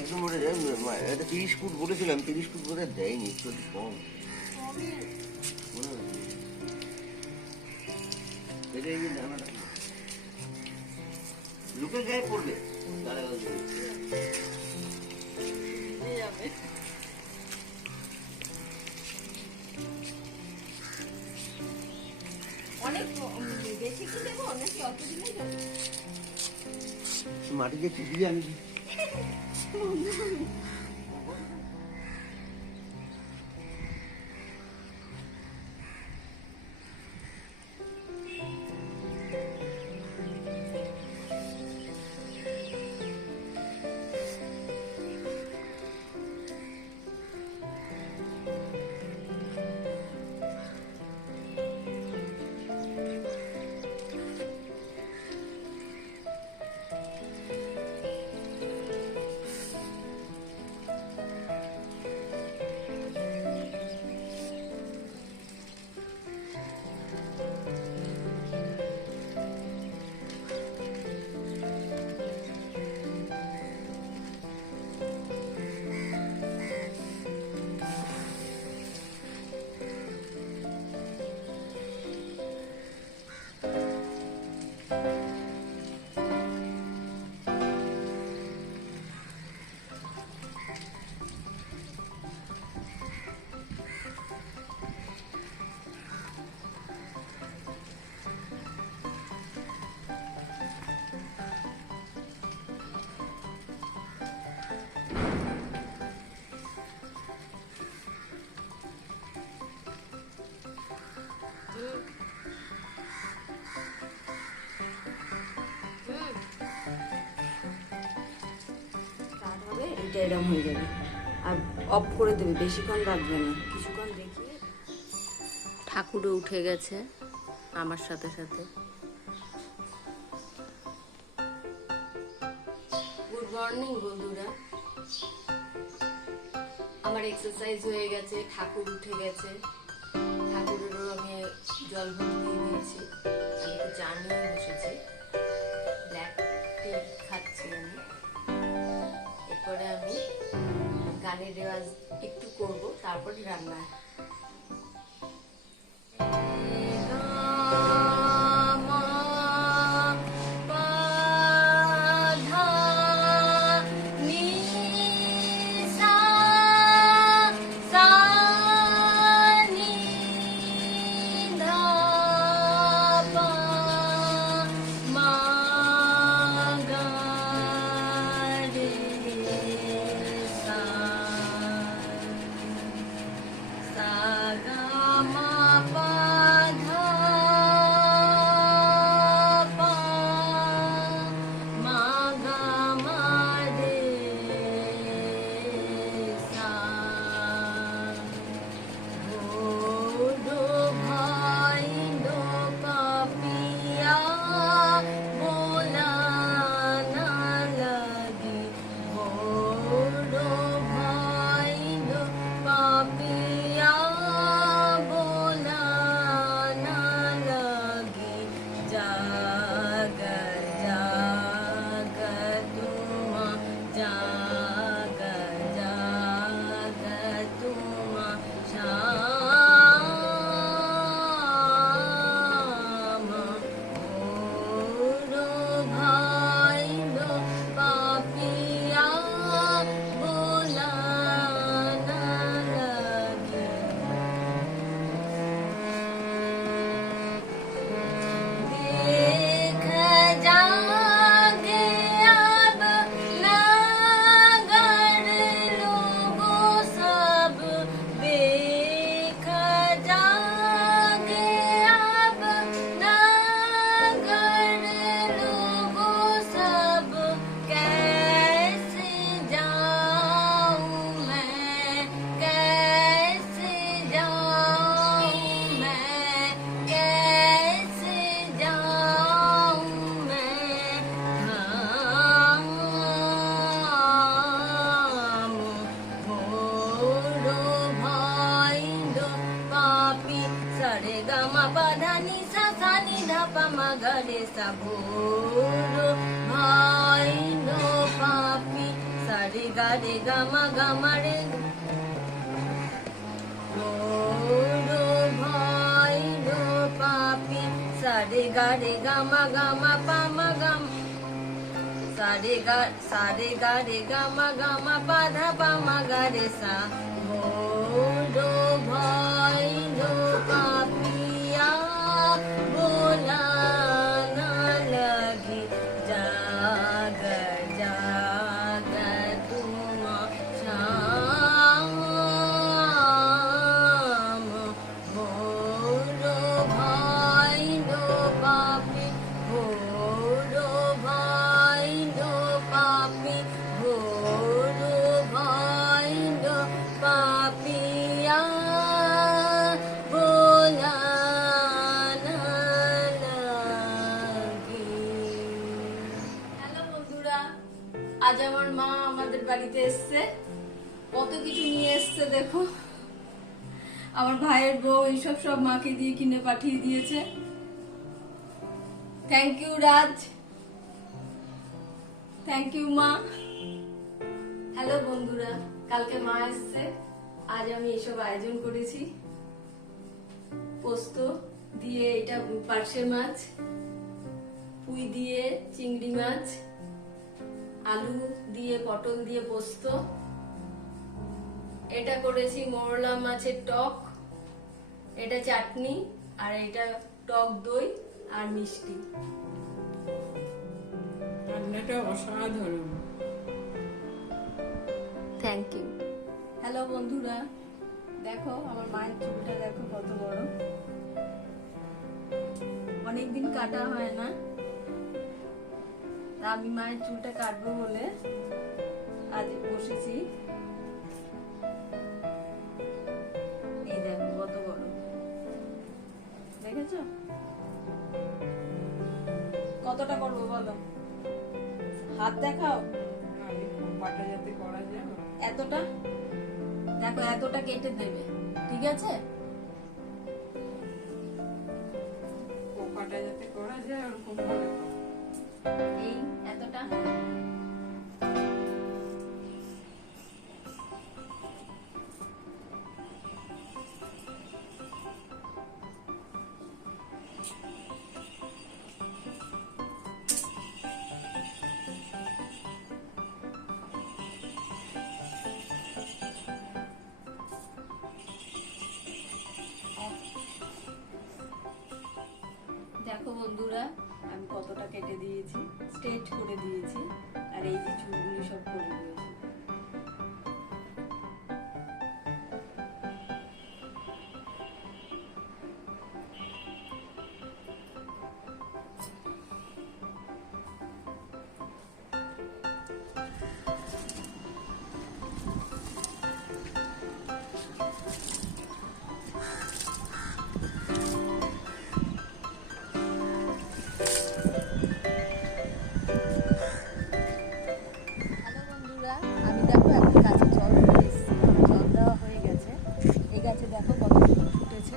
একদম ওটা এটা 30 ফুট বলেছিলাম, 30 ফুট বোধ হয় দেয়নি, একটু কম লোকের গায়ে পড়বে অনেক বেশি কি দেবো নাকি অত দিলেই যাবে? মাটি দিয়ে দিয়ে আমি এটা এরকম হয়ে যাবে আর অফ করে দেবে, বেশিক্ষণ রাখবে না, কিছুক্ষণ দেখিয়ে। ঠাকুরও উঠে গেছে আমার সাথে সাথে। গুড মর্নিং বন্ধুরা, আমার এক্সারসাইজ হয়ে গেছে, ঠাকুর উঠে গেছে, ঠাকুরেরও আমি জল ভরে দিয়ে দিয়েছি, আমি একটু চা নিয়ে বসেছি, ব্ল্যাক টি খাচ্ছি আমি। এরপরে আমি গানের রেওয়াজ একটু করব, তারপর রান্না। गरे सबूर भाई नो पापी सरिगा রে গামা গামা রে রো ভাই রো পাপি সা রে গামা গামা পামা গাম সা রে গামা গামা পাধা পামা গা রে সা রো ভাই রো পাপিয়া बोला ना लगी जाग जाग तुम शाम भोरो भाई दो पापी भोरो भाई दो पापी भोरो भाई दो पापिया बोला হ্যালো বন্ধুরা, আজ আমার মা আমাদের বাড়িতে এসছে, কত কিছু নিয়ে এসছে দেখো। আমার ভাইয়ের বউ এইসব সব মাকে দিয়ে কিনে পাঠিয়ে দিয়েছে। Thank you Raj, thank you মা। হ্যালো বন্ধুরা, কালকে মা এসছে, আজ আমি এইসব আয়োজন করেছি। পোস্ত দিয়ে এটা পার্শে মাছ, পুঁই দিয়ে চিংড়ি মাছ, আলু দিয়ে পটল দিয়ে পোস্ত, এটা করেছি মোরলা মাছের টক, এটা চাটনি, আর এটা টক দই আর মিষ্টি। রান্নাটা অসাধারণ। Thank you. হ্যালো বন্ধুরা, দেখো আমার মায়ের চুলটা দেখো কত বড়, অনেকদিন কাটা হয় না, তা আমি মায়ের চুলটা কাটবো বলে আজ বসেছি। এই দেখো কত বড়, দেখেছো? কতটা করবো বলো, হাত দেখাও। আমি পাটা যাতে করা যায়, এতটা দেখো, এতটা কেটে দেবে, ঠিক আছে? পোকাটা যাতে করা যায় ওরকম ভাবে করো। এই এতটা। দেখো বন্ধুরা, আমি কতটা কেটে দিয়েছি, স্ট্রেট করে দিয়েছি, আর এই যে চুলগুলি সব করে দিয়েছি। হ্যালো বন্ধুরা, আমি দেখো এখন গাছে জল দিয়ে এসেছি, জল দেওয়া হয়ে গেছে। এই গাছে দেখো কত ফুল ফুটেছে,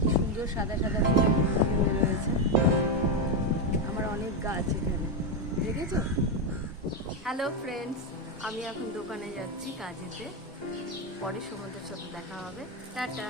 কি সুন্দর সাদা সাদা ফুল ফুটে রয়েছে। আমার অনেক গাছ এখানে, দেখেছো? হ্যালো ফ্রেন্ডস, আমি এখন দোকানে যাচ্ছি কাজেতে, পরে তোমাদের সাথে দেখা হবে, টাটা।